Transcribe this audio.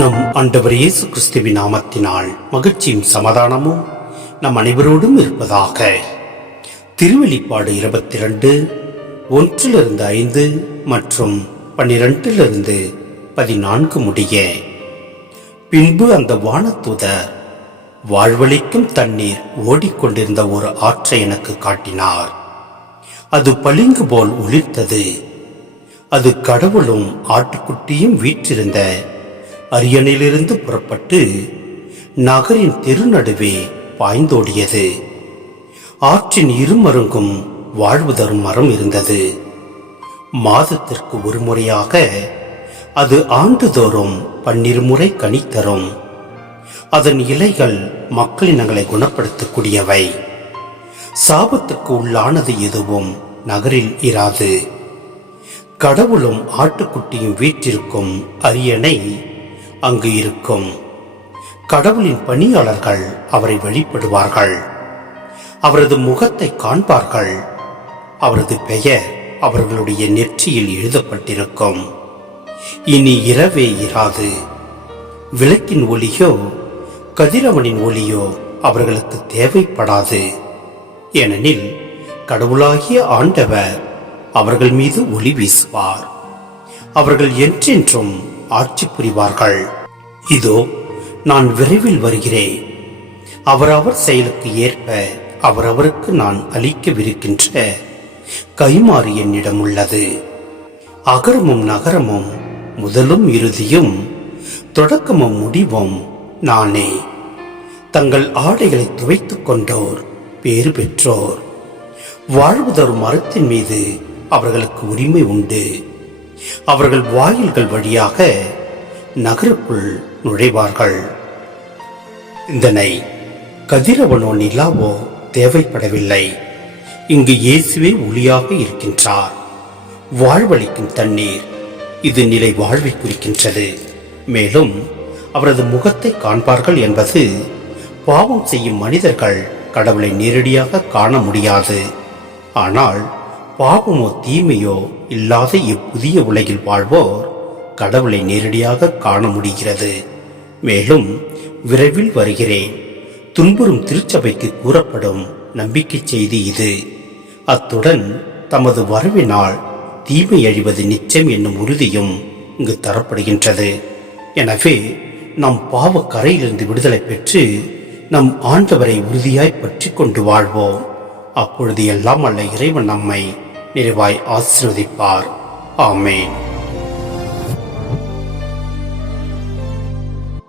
நம் ஆண்டவர் இயேசு கிறிஸ்துவின் நாமத்தினால் மகிழ்ச்சியும் சமாதானமும் நம் அனைவரோடும் இருப்பதாக. திருவெளிப்பாடு இருபத்தி ரெண்டு ஒன்றிலிருந்து ஐந்து மற்றும் பன்னிரெண்டிலிருந்து பதினான்கு முடிய. பின்பு அந்த வானத்துதர் வாழ்வளிக்கும் தண்ணீர் ஓடிக்கொண்டிருந்த ஒரு ஆற்றை எனக்கு காட்டினார். அது பளிங்கு போல் ஒளிர்த்தது அது கடவுளும் ஆட்டுக்குட்டியும் வீற்றிருந்த அரியணிலிருந்து புறப்பட்டு நகரின் தெருநடுவே பாய்ந்தோடியது. ஆற்றின் இருமருங்கும் வாழ்வு தரும் மரம் இருந்தது. மாதத்திற்கு ஒரு முறையாக அது ஆண்டுதோறும் பன்னிரு முறை கனி தரும் அதன் இலைகள் மக்களினங்களை குணப்படுத்தக்கூடியவை. சாபத்துக்கு உள்ளானது எதுவும் நகரில் இராது. கடவுளும் ஆட்டுக்குட்டியும் வீற்றிருக்கும் அரியணை அங்கு இருக்கும். கடவுளின் பணியாளர்கள் அவரை வழிபடுவார்கள் அவரது முகத்தை காண்பார்கள். அவரது பெயர் அவர்களுடைய நெற்றியில் எழுதப்பட்டிருக்கும். இனி இரவே இராது. விளக்கின் ஒளியோ கதிரவனின் ஒளியோ அவர்களுக்கு தேவைப்படாது. ஏனெனில் கடவுளாகிய ஆண்டவர் அவர்கள் மீது ஒளி வீசுவார். அவர்கள் என்றென்றும் ஆட்சி புரிவார்கள். இதோ நான் விரைவில் வருகிறேன். அவரவர் செயலுக்கு ஏற்ப அவரவருக்கு நான் அளிக்கவிருக்கின்ற கைமாறு என்னிடம் உள்ளது. அகரமும் நகரமும் முதலும் இறுதியும் தொடக்கமும் முடிவும் நானே. தங்கள் ஆடைகளை துவைத்துக் கொண்டோர் பேறு பெற்றோர். வாழ்வு தரும் மரத்தின் மீது அவர்களுக்கு உரிமை உண்டு. அவர்கள் வாயில்கள் வழியாக நகருக்குள் நுழைவார்கள். இதனை கதிரவனோ நிலாவோ தேவைப்படவில்லை. இங்கு இயேசுவே ஒளியாக இருக்கின்றார். வாழ்வளிக்கும் தண்ணீர் இது நிலை வாழ்வை குறிக்கின்றது. மேலும் அவரது முகத்தை காண்பார்கள் என்பது பாவம் செய்யும் மனிதர்கள் கடவுளை நேரடியாக காண முடியாது. ஆனால் பாவமோ தீமையோ இல்லாத இப்புதிய உலகில் வாழ்வோர் கடவுளை நேரடியாக காண முடிகிறது. மேலும் விரைவில் வருகிறேன். துன்புறும் திருச்சபைக்கு கூறப்படும் நம்பிக்கை செய்தி இது. அத்துடன் தமது வரவினால் தீமை அழிவது நிச்சயம் என்னும் உறுதியும் இங்கு தரப்படுகின்றது. எனவே நம் பாவ கரையிலிருந்து விடுதலை பெற்று நம் ஆண்டவரை உறுதியாய் பற்றி கொண்டு வாழ்வோம். அப்பொழுது எல்லாம் அல்ல இறைவன் நம்மை நிறைவாய் ஆசிர்வதிப்பார். ஆமேன்.